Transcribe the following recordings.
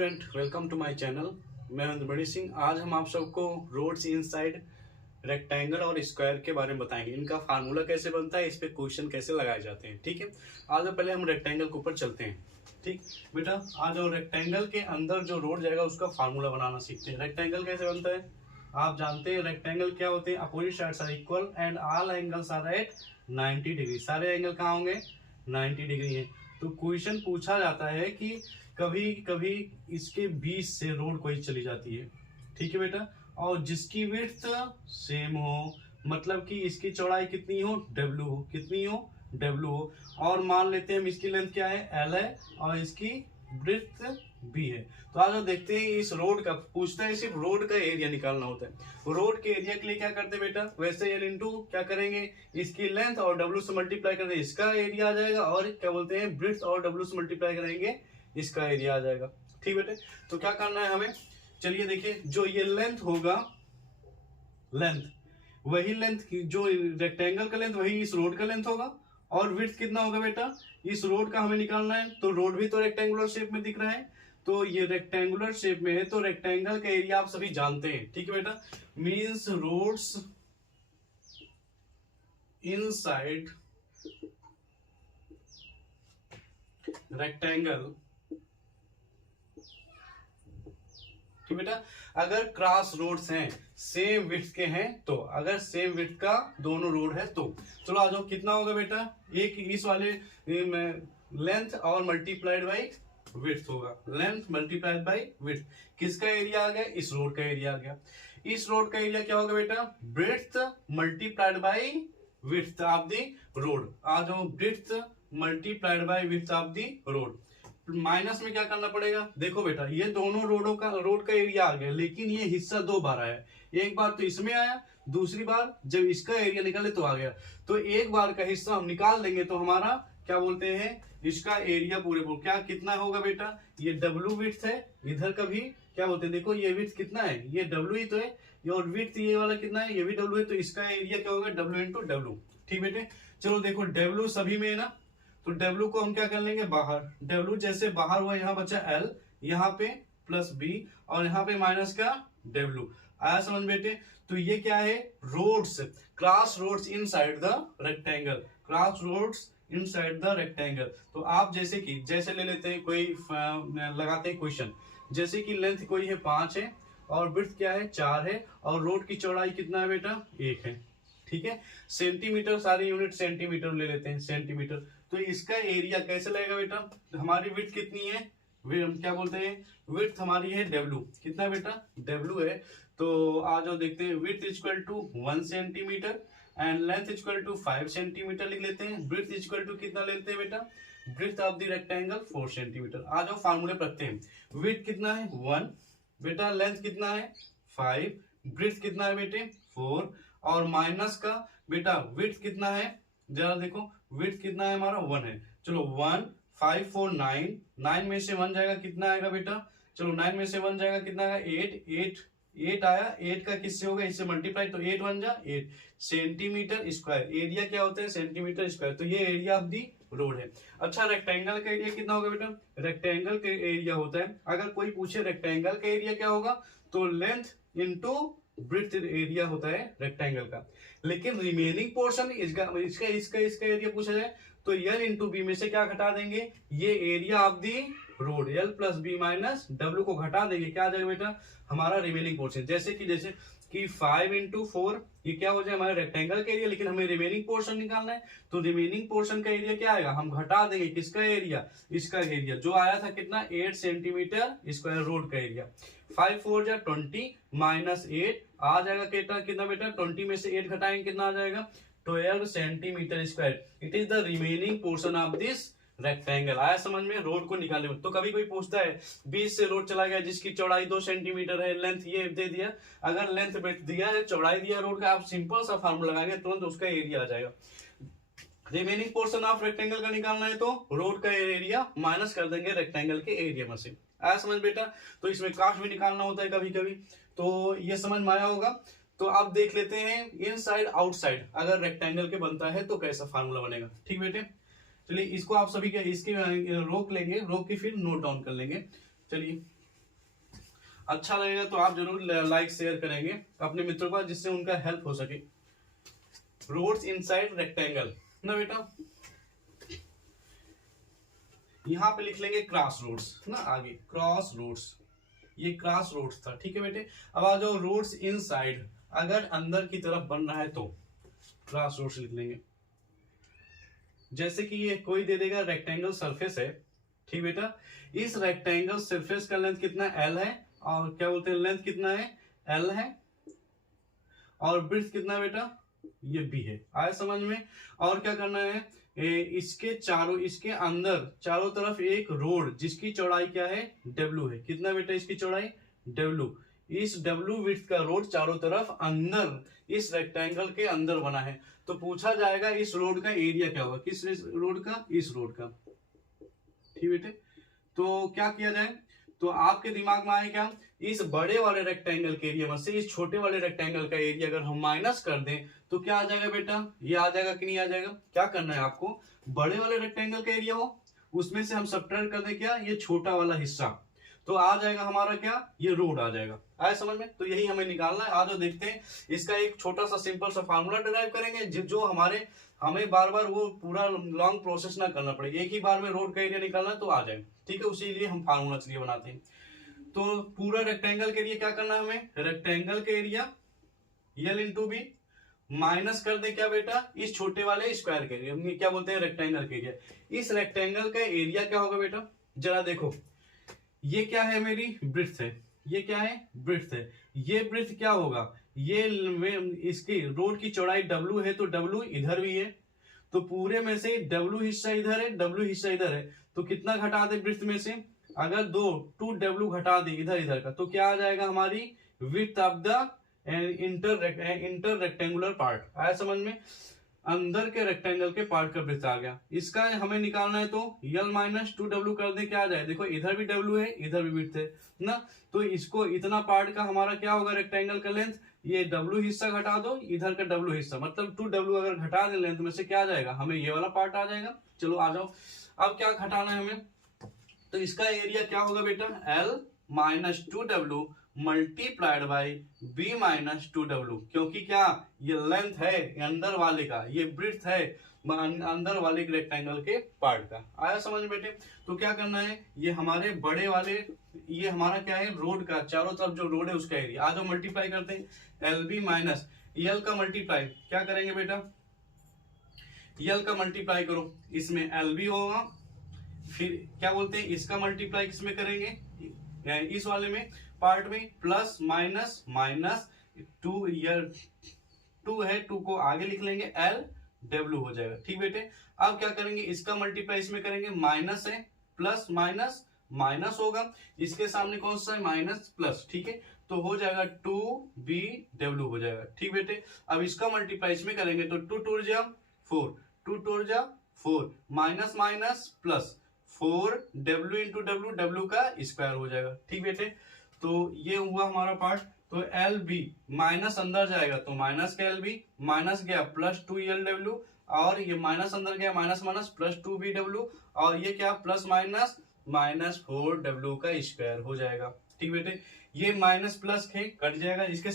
Student, welcome to my channel. मैं मणि सिंह। आज हम आप सबको रोड्स इनसाइड रेक्टेंगल और स्क्वायर के बारे में बताएंगे। इनका फार्मूला कैसे बनता है, इस पे क्वेश्चन कैसे लगाए जाते हैं। ठीक है, आज पहले हम रेक्टेंगल के ऊपर चलते हैं। ठीक बेटा, आज रेक्टेंगल के अंदर जो रोड जाएगा उसका फार्मूला बनाना सीखते हैं। रेक्टेंगल कैसे बनता है आप जानते हैं। रेक्टेंगल क्या होते हैं? Opposite sides are equal and all angles are at 90 degree. सारे एंगल कहाँ होंगे? 90 डिग्री है। तो क्वेश्चन पूछा जाता है कि कभी कभी इसके बीच से रोड कोई चली जाती है, ठीक है बेटा, और जिसकी विड्थ सेम हो, मतलब कि इसकी चौड़ाई कितनी हो? डब्ल्यू हो। कितनी हो? डब्ल्यू हो। और मान लेते हैं हम इसकी लेंथ क्या है? एल है और इसकी ब्रेड्थ बी है। तो आज देखते हैं इस रोड का पूछता है, सिर्फ रोड का एरिया निकालना होता है। रोड के एरिया के लिए क्या करते हैं बेटा? वैसे एल इंटू क्या करेंगे, इसकी लेंथ और डब्ल्यू से मल्टीप्लाई कर देंगे, इसका एरिया आ जाएगा। और क्या बोलते हैं, ब्रेड्थ और डब्ल्यू से मल्टीप्लाई करेंगे, इसका एरिया आ जाएगा। ठीक बेटे, तो क्या करना है हमें? चलिए देखिए, जो ये लेंथ होगा, लेंथ वही लेंथ जो रेक्टेंगल का लेंथ वही इस रोड का लेंथ होगा। और विड्थ कितना होगा बेटा? इस रोड का हमें निकालना है। तो रोड भी तो रेक्टेंगुलर शेप में दिख रहा है, तो ये रेक्टेंगुलर शेप में है, तो रेक्टेंगल का एरिया आप सभी जानते हैं। ठीक है बेटा, मींस रोड्स इनसाइड रेक्टेंगल। ठीक बेटा, अगर क्रॉस रोड्स हैं, सेम विड्थ के हैं, तो अगर सेम विड्थ का दोनों रोड है तो चलो आ जाओ। कितना होगा बेटा? एक इस वाले लेंथ और मल्टीप्लाइड बाई विड्थ होगा। Length multiplied by width. किसका एरिया आ गया? इस रोड का एरिया आ गया। इस रोड का एरिया क्या होगा बेटा? Breadth multiplied by width of the road. आ जाओ, breadth multiplied by width of the road. Minus में क्या करना पड़ेगा? देखो बेटा, ये दोनों रोड का एरिया आ गया, लेकिन ये हिस्सा दो बार आया। एक बार तो इसमें आया, दूसरी बार जब इसका एरिया निकाले तो आ गया। तो एक बार का हिस्सा हम निकाल देंगे तो हमारा क्या बोलते हैं, इसका एरिया पूरे क्या कितना होगा बेटा? ये डब्ल्यू विड्थ है, इधर का भी क्या बोलते हैं, देखो ये विड्थ कितना है, ये डब्ल्यू ही तो है, और विड्थ ये वाला कितना है, ये भी डब्ल्यू है, तो इसका एरिया क्या होगा? W into W. ठीक बेटे, चलो देखो डब्ल्यू सभी में है ना, तो डब्ल्यू को हम क्या कर लेंगे? बाहर। डब्ल्यू जैसे बाहर हुआ, यहाँ बचा एल, यहाँ पे प्लस बी, और यहाँ पे माइनस का डब्ल्यू। आया समझ बेटे? तो ये क्या है? Rods, cross rods inside the rectangle. Cross rods inside the rectangle. तो आप जैसे ले लेते हैं, कोई लगाते हैं क्वेश्चन, जैसे कि लेंथ कोई है 5 है और विड्थ क्या है? 4 है, और रोड की चौड़ाई कितना है बेटा? 1 है। ठीक है, सेंटीमीटर, सारी यूनिट सेंटीमीटर ले लेते हैं, सेंटीमीटर। तो इसका एरिया कैसे लगेगा बेटा? हमारी विड्थ कितनी है? क्या बोलते हैं, विड्थ हमारी है डब्ल्यू। कितना बेटा? डब्ल्यू है। तो आ जाओ देखते हैं, width equal to 1 centimetre and length equal to 5 centimetre लिख लेते हैं। ब्रेड्थ इक्वल टू कितना लेते हैं बेटा? Breadth of the rectangle 4 centimetre. आ जाओ फार्मूले पर रखते हैं। विड्थ कितना है? 1 बेटा, लेंथ कितना है? 5, ब्रेड्थ कितना है बेटे? 4, और माइनस का बेटा विड्थ कितना है? जरा देखो, विड्थ कितना है हमारा? 1 है। चलो 1 5 4 9, 9 में से 1 जाएगा, कितना आएगा बेटा? चलो 9 में से 1 जाएगा, कितना आएगा? 8 आया। 8 का किससे होगा? इससे मल्टीप्लाई, तो 8 1 जा 8 सेंटीमीटर स्क्वायर। एरिया क्या होता है? Centimetre square. तो ये एरिया ऑफ दी रोड है। अच्छा, रेक्टेंगल का एरिया कितना होगा बेटा? रेक्टेंगल का एरिया होता है, अगर कोई पूछे रेक्टेंगल का एरिया क्या होगा, तो लेंथ इंटू ब्रेड्थ एरिया होता है रेक्टेंगल का। लेकिन रिमेनिंग पोर्शन इसका एरिया पूछा जाए तो एल इंटू बी में से क्या घटा देंगे? ये area of the road, L plus B minus W को घटा देंगे, क्या आ जाएगा बेटा? हमारा रिमेनिंग पोर्शन। जैसे कि 5 इंटू 4, ये क्या हो जाए? हमारे रेक्टेंगल का एरिया, लेकिन हमें रिमेनिंग पोर्शन निकालना है, तो रिमेनिंग पोर्शन का एरिया क्या आएगा? हम घटा देंगे किसका एरिया? इसका एरिया जो आया था कितना? 8 सेंटीमीटर स्क्वायर रोड का एरिया। 5 4 जा 20 माइनस 8 आ जाएगा कितना बेटा? 20 में से 8 घटाएंगे, कितना आ जाएगा? 12 centimetre square. It is the remaining portion of this rectangle. आया समझ में? रोड को निकालने में तो कभी कोई पूछता है, बीच से रोड चला गया जिसकी चौड़ाई 2 सेंटीमीटर है, लेंथ ये दे दिया, अगर लेंथ दिया है, चौड़ाई दिया रोड का, आप सिंपल सा फार्मूला लगाएंगे, तुरंत उसका एरिया आ जाएगा। रिमेनिंग पोर्शन ऑफ रेक्टेंगल का निकालना है तो रोड का एरिया माइनस कर देंगे रेक्टेंगल के एरिया में से। आया समझ बेटा? तो इसमें कास्ट भी निकालना होता है कभी कभी, तो ये समझ में आया होगा। तो आप देख लेते हैं इनसाइड आउटसाइड अगर रेक्टेंगल के बनता है तो कैसा फार्मूला बनेगा। ठीक बेटे, चलिए इसको आप सभी के इसके रोक लेंगे, रोक के फिर नोट डाउन कर लेंगे। चलिए अच्छा लगेगा तो आप जरूर लाइक शेयर करेंगे अपने मित्रों का, जिससे उनका हेल्प हो सके। रोड्स इनसाइड रेक्टेंगल ना बेटा, यहाँ पे लिख लेंगे क्रॉस रोड्स ना, आगे क्रॉस रोड्स, ये क्रॉस रोड्स था, ठीक है बेटे। अब आ जाओ रोड्स इनसाइड, अगर अंदर की तरफ बन रहा है तो क्रॉस रोड्स लिख लेंगे। जैसे कि ये कोई दे देगा रेक्टेंगल सरफेस है, ठीक बेटा, इस रेक्टेंगल सरफेस का लेंथ कितना एल है, और क्या बोलते हैं लेंथ कितना है एल है, और ब्रेड्थ कितना है बेटा ये बी है। आया समझ में। और क्या करना है, इसके चारों, इसके अंदर चारों तरफ एक रोड जिसकी चौड़ाई क्या है डब्ल्यू है, कितना बेटा इसकी चौड़ाई डब्ल्यू, इस डब्ल्यू विड्थ का रोड चारों तरफ अंदर इस रेक्टेंगल के अंदर बना है। तो पूछा जाएगा इस रोड का एरिया क्या होगा, किस रोड का, इस रोड का, ठीक बेटे। तो क्या किया जाए, तो आपके दिमाग में आए क्या, इस बड़े वाले रेक्टेंगल के एरिया में से इस छोटे वाले रेक्टेंगल का एरिया अगर हम माइनस कर दें तो क्या आ जाएगा बेटा, ये आ जाएगा कि नहीं आ जाएगा। क्या करना है आपको, बड़े वाले रेक्टेंगल का एरिया हो उसमें से हम सब्ट्रैक्ट कर दें क्या, ये छोटा वाला हिस्सा, तो आ जाएगा हमारा क्या, ये रोड आ जाएगा। आया समझ में। तो यही हमें निकालना है। आज देखते हैं इसका एक छोटा सा सिंपल सा फार्मूला डिराइव करेंगे, जो हमें बार बार वो पूरा लॉन्ग प्रोसेस ना करना पड़े, एक ही बार में रोड का एरिया निकालना तो आ जाए, ठीक है। उसी लिए हम फार्मूला चलिए बनाते हैं। तो पूरा रेक्टेंगल के एरिया क्या करना है हमें, रेक्टेंगल के area L into B minus कर दे क्या बेटा, इस छोटे वाले स्क्वायर के एरिया, क्या बोलते हैं रेक्टेंगल के एरिया। इस रेक्टेंगल का एरिया क्या होगा बेटा, जरा देखो, ये क्या है मेरी ब्रेड्थ है, ये क्या है ब्रेड्थ है, ये ब्रेड्थ क्या होगा, ये इसकी रोड की चौड़ाई W है, तो W इधर भी है, तो पूरे में से W हिस्सा इधर है, W हिस्सा इधर है, तो कितना घटा दे ब्रेड्थ में से, अगर 2W घटा दे इधर इधर का, तो क्या आ जाएगा हमारी width of the inter rectangular part. आया समझ में, अंदर के रेक्टेंगल के पार्ट का ब्रेड्थ आ गया। इसका हमें निकालना है तो यल माइनस 2W कर दे, क्या आ जाए, देखो इधर भी W है इधर भी ब्रेड्थ है ना, तो इसको इतना पार्ट का हमारा क्या होगा रेक्टेंगल का लेंथ, ये W हिस्सा घटा दो इधर का W हिस्सा, मतलब 2W अगर घटा दे लेंथ में से क्या आ जाएगा, हमें ये वाला पार्ट आ जाएगा। चलो आ जाओ, अब क्या घटाना है हमें, तो इसका एरिया क्या होगा बेटा, L minus 2W multiplied by B minus 2W, क्योंकि क्या ये लेंथ है अंदर वाले का, ये ब्रेड्थ है अंदर वाले रेक्टेंगल के पार्ट का। आया समझ बेटे। तो क्या करना है, ये हमारे बड़े वाले, ये हमारा क्या है रोड का, चारों तरफ जो रोड है उसका एरिया, आज हम मल्टीप्लाई करते हैं LB माइनस यल का मल्टीप्लाई, क्या करेंगे बेटा, यल का मल्टीप्लाई करो, इसमें LB होगा, फिर क्या बोलते हैं इसका मल्टीप्लाई किसमें करेंगे, इस वाले में पार्ट में, प्लस माइनस माइनस 2 है, 2 को आगे लिख लेंगे, LW हो जाएगा, ठीक बेटे। अब क्या करेंगे, इसका मल्टीप्लाई इसमें करेंगे, माइनस है प्लस माइनस माइनस होगा, इसके सामने कौन सा है माइनस प्लस, ठीक है, तो हो जाएगा 2BW हो जाएगा, ठीक बेटे। अब इसका मल्टीप्लाई इसमें करेंगे तो 2 टू जा 4, 2 टू जा 4, minus minus plus 4W into W का स्क्वायर हो जाएगा, ठीक बेटे। तो ये हुआ हमारा पार्ट। तो LB माइनस अंदर जाएगा तो माइनस का LB, माइनस गया प्लस 2LW, और ये माइनस अंदर गया माइनस माइनस प्लस 2BW, और ये क्या प्लस माइनस माइनस 4W का स्क्वायर हो जाएगा, ठीक बेटे। ये माइनस प्लस है कट जाएगा, जिसके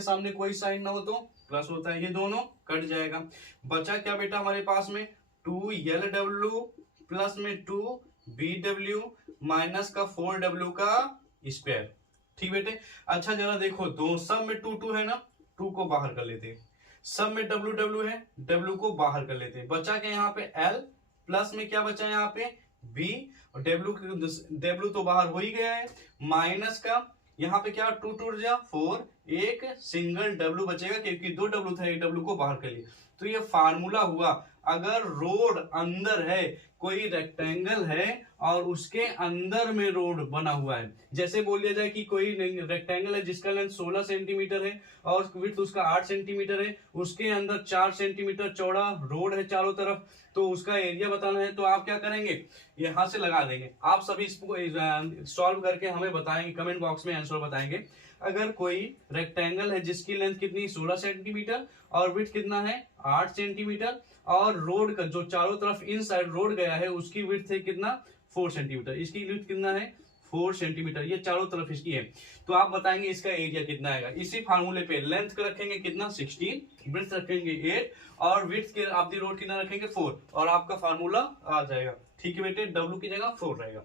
सामने कोई साइन ना हो तो प्लस होता है, ये दोनों कट जाएगा। बचा क्या बेटा हमारे पास में 2LW प्लस में 2BW माइनस का 4W का स्क्वायर, ठीक बेटे। अच्छा जरा देखो, दो सब में 2 है ना, 2 को बाहर कर लेते हैं, सब में W है, W को बाहर कर लेते हैं, बचा क्या यहाँ पे L, प्लस में क्या बचा यहाँ पे B, और W तो बाहर हो ही गया है, माइनस का यहाँ पे क्या 2 टू जा 4, एक सिंगल W बचेगा क्योंकि 2 W था, एक W को बाहर कर लिया। तो ये फार्मूला हुआ, अगर रोड अंदर है, कोई रेक्टेंगल है और उसके अंदर में रोड बना हुआ है, जैसे बोल दिया जाए कि कोई रेक्टेंगल है जिसका लेंथ 16 सेंटीमीटर है और विड्थ उसका 8 सेंटीमीटर है, उसके अंदर 4 सेंटीमीटर चौड़ा रोड है चारों तरफ, तो उसका एरिया बताना है, तो आप क्या करेंगे, यहां से लगा देंगे। आप सभी इसको सॉल्व करके हमें बताएंगे, कमेंट बॉक्स में आंसर बताएंगे। अगर कोई रेक्टेंगल है जिसकी लेंथ कितनी 16 सेंटीमीटर और विड्थ कितना है 8 सेंटीमीटर, और रोड का जो चारों तरफ इन साइड रोड गया है उसकी विड्थ है कितना 4 सेंटीमीटर, इसकी विड्थ कितना है 4 सेंटीमीटर, ये चारों तरफ इसकी है। तो आप बताएंगे इसका एरिया कितना आएगा। इसी फार्मूले पे लेंथ का रखेंगे कितना 16, ब्रेड्थ रखेंगे 8 और विड्थ के आप दी रोड कितना रखेंगे 4 और आपका फार्मूला आ जाएगा। ठीक है बेटे, W की जगह 4 रहेगा।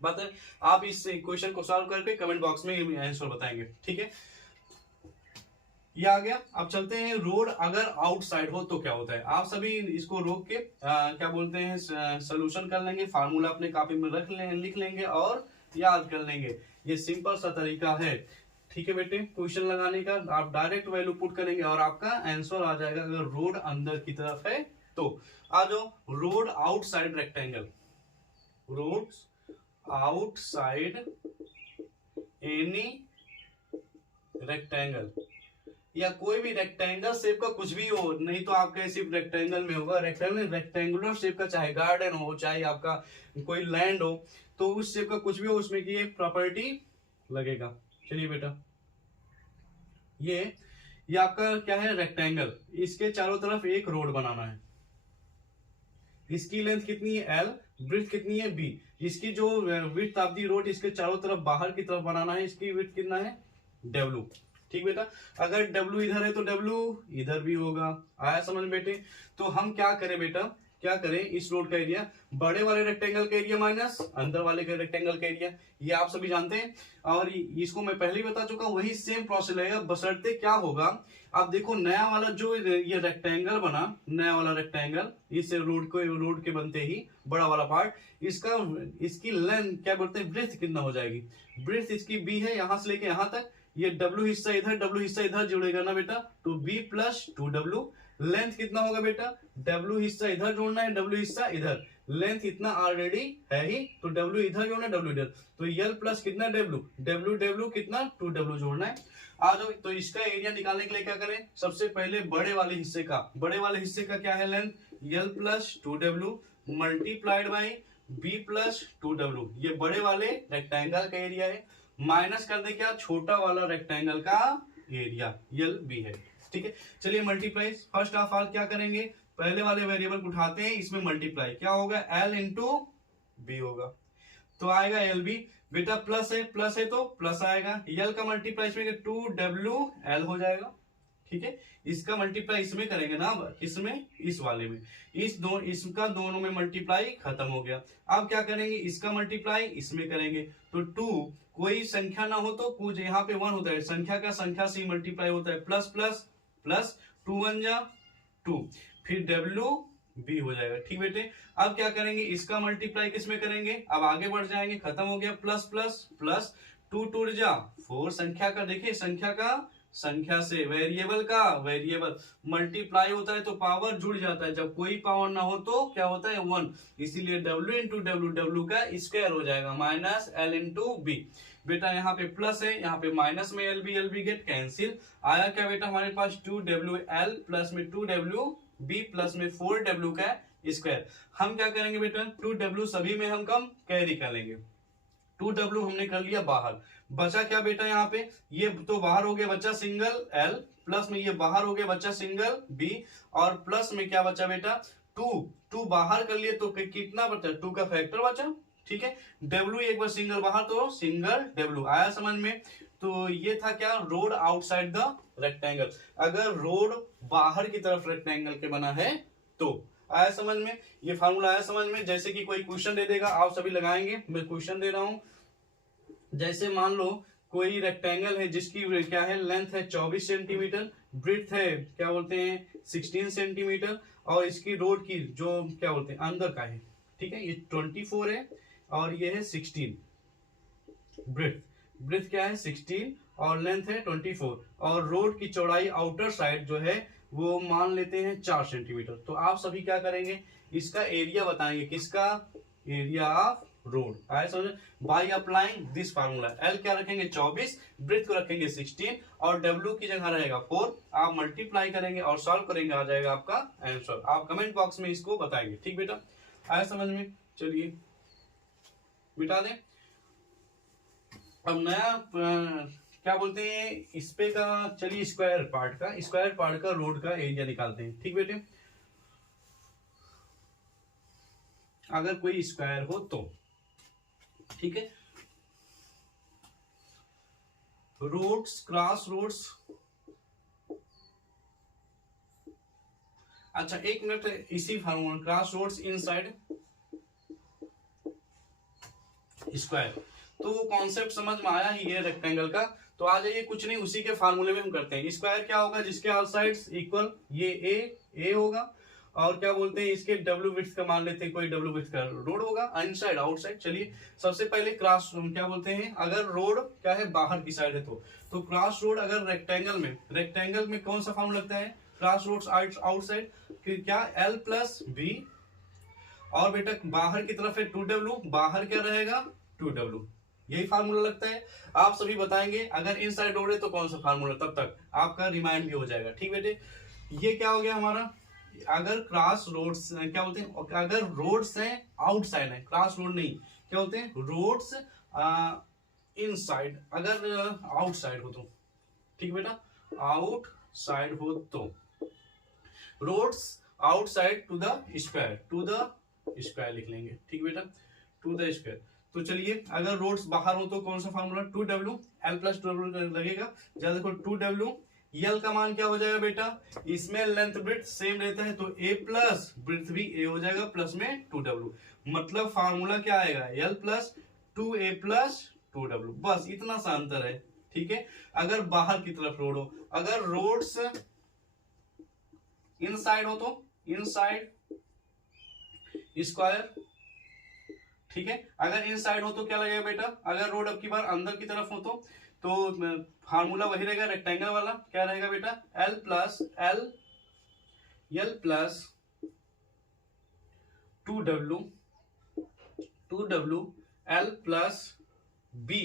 बात है, आप इस क्वेश्चन को सॉल्व करके कमेंट बॉक्स में आंसर बताएंगे। ठीक है, ये आ गया। अब चलते हैं, रोड अगर आउटसाइड हो तो क्या होता है। आप सभी इसको रोक के क्या बोलते हैं सोल्यूशन कर लेंगे, फार्मूला अपने कॉपी में लिख लेंगे और याद कर लेंगे। ये सिंपल सा तरीका है। ठीक है बेटे, क्वेश्चन लगाने का आप डायरेक्ट वैल्यू पुट करेंगे और आपका आंसर आ जाएगा अगर रोड अंदर की तरफ है तो। आ जाओ, road outside rectangle, road outside any rectangle या कोई भी रेक्टेंगल शेप का कुछ भी हो, नहीं तो आपका सिर्फ रेक्टेंगल में होगा। रेक्टेंगुलर शेप का, चाहे गार्डन हो चाहे आपका कोई लैंड हो, तो उस शेप का कुछ भी हो उसमें की प्रॉपर्टी लगेगा। चलिए बेटा, ये आपका क्या है रेक्टेंगल, इसके चारों तरफ एक रोड बनाना है। इसकी लेंथ कितनी है L, ब्रेड्थ कितनी है B। इसकी जो विड्थ ऑफ दी रोड इसके चारों तरफ बाहर की तरफ बनाना है, इसकी विड्थ कितना है W। ठीक बेटा, अगर W इधर है तो W इधर भी होगा। आया समझ बेटे। तो हम क्या करें बेटा, क्या करें, इस रोड का एरिया बड़े वाले रेक्टेंगल का एरिया माइनस अंदर वाले के रेक्टेंगल का एरिया, ये आप सभी जानते हैं और इसको मैं पहले ही बता चुका हूं। वही सेम प्रोसेस रहेगा, बशर्ते क्या होगा, आप देखो नया वाला जो ये रेक्टेंगल बना, नया वाला रेक्टेंगल इस रोड के बनते ही बड़ा वाला पार्ट, इसकी लेंथ क्या बोलते हैं ब्रेड्थ कितना हो जाएगी। ब्रेड्थ इसकी B है, यहां से लेके यहां तक। ये W हिस्सा इधर, W हिस्सा इधर जुड़ेगा ना बेटा, तो B प्लस 2W। लेंथ कितना होगा बेटा, W हिस्सा इधर जोड़ना है, W हिस्सा इधर। लेंथ इतना ऑलरेडी है ही, तो W इधर जोड़ना है, W इधर, तो L प्लस कितना W कितना 2W जोड़ना है। आ जाओ, तो इसका एरिया निकालने के लिए क्या करें, सबसे पहले बड़े वाले हिस्से का क्या है length, L plus 2W multiplied by B plus 2W। ये बड़े वाले रेक्टेंगल का एरिया है, माइनस कर दे क्या छोटा वाला रेक्टेंगल का एरिया LB है। ठीक है, चलिए मल्टीप्लाई, फर्स्ट ऑफ ऑल क्या करेंगे, पहले वाले वेरिएबल को उठाते हैं, इसमें मल्टीप्लाई क्या होगा L इंटू B होगा, तो आएगा LB। बेटा प्लस है तो प्लस आएगा, L का मल्टीप्लाई इसमें 2WL हो जाएगा। ठीक है, इसका मल्टीप्लाई इसमें करेंगे ना, इसमें इस वाले में, इसका दोनों में मल्टीप्लाई खत्म हो गया। अब क्या करेंगे, इसका मल्टीप्लाई इसमें करेंगे, तो 2 कोई संख्या ना हो तो कुछ यहाँ पे 1 होता है, संख्या का संख्या से मल्टीप्लाई होता है, प्लस प्लस प्लस 2 1 जा 2, फिर WB हो जाएगा। ठीक बेटे, अब क्या करेंगे, इसका मल्टीप्लाई किसमें करेंगे, अब आगे बढ़ जाएंगे, खत्म हो गया, प्लस प्लस प्लस 2 2 जा 4, संख्या का देखिए, संख्या से वेरिएबल का वेरिएबल मल्टीप्लाई होता है तो पावर जुड़ जाता है, जब कोई पावर ना हो तो क्या होता है 1, इसीलिए W इंटू W का स्क्वायर हो जाएगा माइनस L इंटू B। बेटा यहाँ पे प्लस है, यहाँ पे माइनस में LB गेट कैंसिल, आया क्या बेटा हमारे पास 2WL प्लस में 2WB प्लस में 4W का स्क्वायर। हम क्या करेंगे बेटा, 2W सभी में हम कम कैरी कर लेंगे, 2W हमने कर लिया बाहर, बचा क्या बेटा यहाँ पे, ये तो बाहर हो गया बच्चा सिंगल L, प्लस में ये बाहर हो गया बच्चा सिंगल B, और प्लस में क्या बचा बेटा 2 बाहर कर लिए तो कितना बचा, 2 का फैक्टर बचा। ठीक है, W एक बार सिंगल बाहर तो सिंगल W। आया समझ में। तो ये था क्या, रोड आउटसाइड द रेक्टेंगल, अगर रोड बाहर की तरफ रेक्टेंगल के बना है तो। आया समझ में, ये फार्मूला आया समझ में। जैसे कि कोई क्वेश्चन दे देगा, आप सभी लगाएंगे, मैं क्वेश्चन दे रहा हूं, जैसे मान लो कोई रेक्टेंगल है जिसकी क्या है लेंथ है 24 सेंटीमीटर, ब्रेड्थ है क्या बोलते हैं 16 सेंटीमीटर, और इसकी रोड की जो क्या बोलते हैं अंदर का है, ठीक है, ये 24 है और ये है 16, ब्रेड्थ क्या है 16 और लेंथ है 24, और रोड की चौड़ाई आउटर साइड जो है वो मान लेते हैं 4 सेंटीमीटर। तो आप सभी क्या करेंगे, इसका एरिया बताएंगे, किसका एरिया ऑफ रोड। आया समझ, by applying this formula, L क्या रखेंगे 24, ब्रेड्थ को रखेंगे 16 और W की जगह रहेगा 4, आप मल्टीप्लाई करेंगे और सॉल्व करेंगे, आ जाएगा आपका आंसर। आप कमेंट बॉक्स में इसको बताएंगे। ठीक बेटा, आया समझ में। चलिए मिटा दें। अब नया क्या बोलते हैं इस पे का, चलिए स्क्वायर पार्ट का रोड का एरिया निकालते हैं। ठीक बेटे, अगर कोई स्क्वायर हो तो, ठीक है, रोड्स क्रॉस रोड्स, अच्छा एक मिनट, इसी formula cross rods inside square, तो कॉन्सेप्ट समझ में आया ही है रेक्टेंगल का। तो आ जाइए, कुछ नहीं उसी के फार्मूले में हम करते हैं। स्क्वायर क्या होगा, जिसके ऑल साइड्स इक्वल, ये ए होगा, और क्या बोलते हैं इसके डब्ल्यू विड्थ का मान लेते हैं, कोई डब्ल्यू विड्थ का रोड होगा इनसाइड आउटसाइड। चलिए सबसे पहले क्रॉस क्या बोलते हैं, अगर रोड क्या है बाहर की साइड है तो क्रॉस रोड अगर रेक्टेंगल में कौन सा फॉर्म लगता है, क्रॉस रोड आउटसाइड क्या एल प्लस बी, और बेटा बाहर की तरफ है 2W, बाहर क्या रहेगा 2W, यही फार्मूला लगता है। आप सभी बताएंगे अगर इनसाइड रोड है तो कौन सा फार्मूला, तब तक आपका रिमाइंड भी हो जाएगा। ठीक बेटे, ये क्या हो गया हमारा, अगर क्रॉस रोड्स क्या बोलते हैं, अगर रोड्स हैं आउटसाइड है, क्रॉस रोड नहीं, क्या बोलते हैं रोड्स इनसाइड, अगर आउटसाइड हो तो, ठीक बेटा आउटसाइड हो तो, rods outside to the square लिख लेंगे। ठीक बेटा, टू द स्क्वायर। तो चलिए अगर रोड्स बाहर हो तो कौन सा formula, 2W, L plus 2W लगेगा। जब देखो 2W, L का मान क्या हो जाएगा बेटा, इसमें लेंथ ब्रेड्थ सेम रहता है तो A प्लस ब्रेड्थ भी A हो जाएगा, प्लस में 2W, मतलब फार्मूला क्या आएगा L plus 2A plus 2W, बस इतना सा अंतर है। ठीक है, अगर बाहर की तरफ रोड हो, अगर रोड्स इनसाइड हो तो इनसाइड स्क्वायर, ठीक है, अगर इनसाइड हो तो क्या लगेगा बेटा, अगर रोड अब की बार अंदर की तरफ हो तो फार्मूला वही रहेगा रेक्टेंगल वाला, क्या रहेगा बेटा L plus 2W L plus B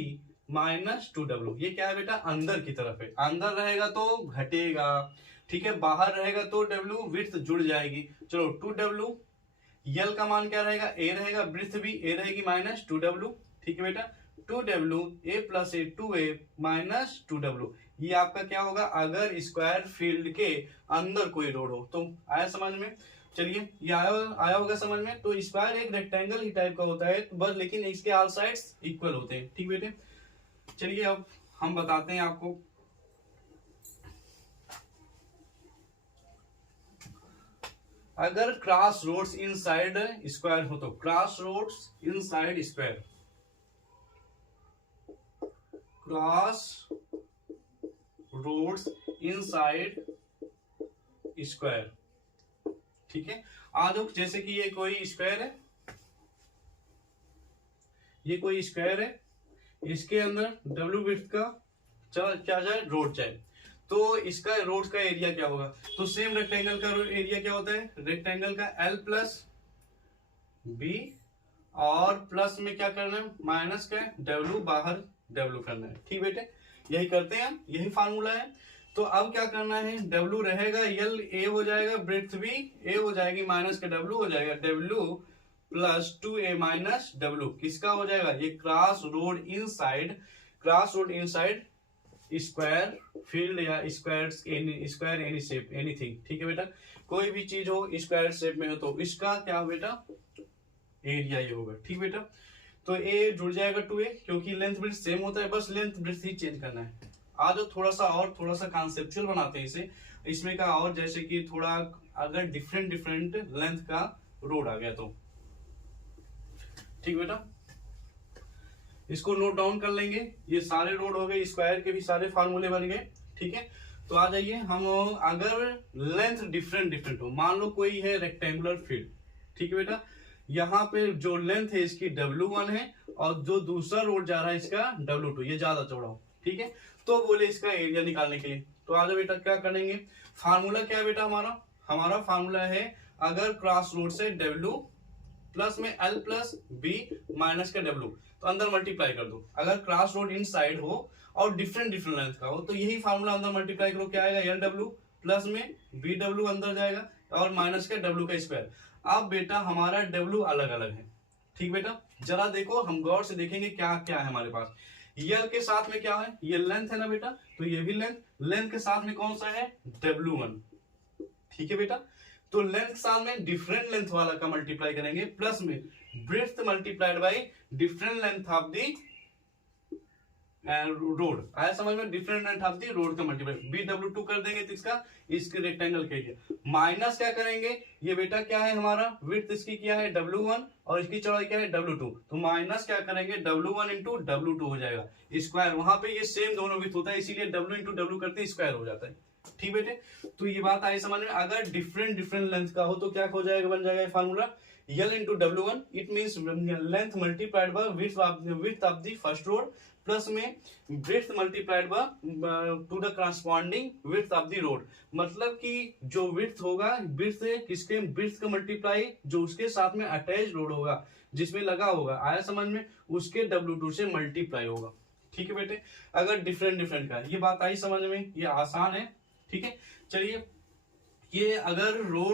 minus 2W, ये क्या है बेटा अंदर की तरफ है, अंदर रहेगा तो घटेगा, ठीक है, बाहर रहेगा तो W विड्थ जुड़ जाएगी। चलो 2W, L का मान क्या रहेगा A रहेगा, ब्रेड्थ भी A रहेगी माइनस 2W, ठीक है बेटा 2W A plus A 2A minus 2W, ये आपका क्या होगा अगर स्क्वायर फील्ड के अंदर कोई रोड हो तो। आया समझ में, चलिए ये आया होगा समझ में। तो स्क्वायर एक रेक्टेंगल ही टाइप का होता है बस, लेकिन इसके ऑल साइड्स इक्वल होते हैं। ठीक बेटे, चलिए अब हम बताते हैं आपको, अगर क्रॉस रोड्स इनसाइड स्क्वायर हो तो, cross rods inside square, cross rods inside square, ठीक है। आज जैसे कि ये कोई स्क्वायर है, ये कोई स्क्वायर है, इसके अंदर W विड्थ का क्या जाए रोड जाए, तो इसका रोड का एरिया क्या होगा, तो सेम रेक्टेंगल का एरिया क्या होता है, रेक्टेंगल का L प्लस बी, और प्लस में क्या करना है माइनस का W, बाहर W करना है। ठीक बेटे, यही करते हैं, यही फार्मूला है। तो अब क्या करना है, W रहेगा L A हो जाएगा, ब्रेड्थ भी A हो जाएगी, माइनस का W हो जाएगा, W plus 2A minus W, किसका हो जाएगा, ये cross road inside square field या स्क्वायर एनी शेप एनीथिंग, ठीक है बेटा, कोई भी चीज हो स्क्वायर शेप में हो तो इसका क्या हो बेटा एरिया ये होगा। ठीक बेटा, तो ए जुड़ जाएगा 2A, क्योंकि लेंथ ब्रेड्थ सेम होता है, बस लेंथ ब्रेड्थ ही चेंज करना है। आज थोड़ा सा कॉन्सेप्चुअल बनाते हैं इसे, इसमें का और जैसे कि थोड़ा अगर डिफरेंट लेंथ का रोड आ गया तो, ठीक बेटा, इसको नोट डाउन कर लेंगे। ये सारे रोड हो गए, स्क्वायर के भी सारे फार्मूले बन गए। ठीक है, तो आ जाइए हम, अगर लेंथ डिफरेंट हो, मान लो कोई है रेक्टेंगुलर फील्ड, ठीक है बेटा, यहाँ पे जो लेंथ है इसकी W1 है और जो दूसरा रोड जा रहा है इसका W2, ये ज्यादा चौड़ा हो, ठीक है, तो बोले इसका एरिया निकालने के लिए, तो आ जाओ बेटा क्या करेंगे, फार्मूला क्या है बेटा हमारा फार्मूला है, अगर क्रॉस रोड से W प्लस में L प्लस B माइनस का W, तो अंदर मल्टीप्लाई कर दो। अगर क्रॉस रोड इनसाइड हो और डिफरेंट लेंथ का हो तो यही फार्मूला अंदर मल्टीप्लाई करो, क्या आएगा LW प्लस में BW अंदर जाएगा और माइनस का W का स्क्वायर। अब बेटा हमारा W अलग अलग है, ठीक बेटा, जरा देखो हम गौर से देखेंगे क्या क्या है हमारे पास। L के साथ में क्या है, ये लेंथ है ना बेटा, तो ये भी लेंथ के साथ में कौन सा है W1, ठीक है बेटा, तो लेंथ के साथ में डिफरेंट लेंथ वाला का मल्टीप्लाई करेंगे, प्लस में breadth multiplied by different length of the road आया समझ में, different length of the road का मल्टीप्लाई, BW2 कर देंगे तो इसके रेक्टेंगल के एरिया, माइनस क्या करेंगे, ये बेटा क्या है हमारा विड्थ इसकी क्या है W1 और इसकी चौड़ाई क्या है W2, तो माइनस क्या करेंगे W1 इंटू W2 हो जाएगा स्क्वायर, वहां पे ये सेम दोनों विड्थ होता है इसीलिए W इंटू W करते हैं स्क्वायर हो जाता है। ठीक बेटे, तो ये बात आई समझ में। अगर डिफरेंट डिफरेंट लेंथ का हो तो क्या हो जाएगा, बन जाएगा formula L into W1, it means length multiplied by width of the first road plus में breadth multiplied by to the corresponding width of the road, मतलब कि जो विड्थ होगा विड्थ किसके ब्रेड्थ का मल्टीप्लाई जो उसके साथ में अटैच रोड होगा जिसमें लगा होगा, आया समझ में, उसके W2 से मल्टीप्लाई होगा। ठीक है बेटे, अगर डिफरेंट डिफरेंट का, ये बात आई समझ में, ये आसान है। ठीक है, चलिए, ये अगर रोड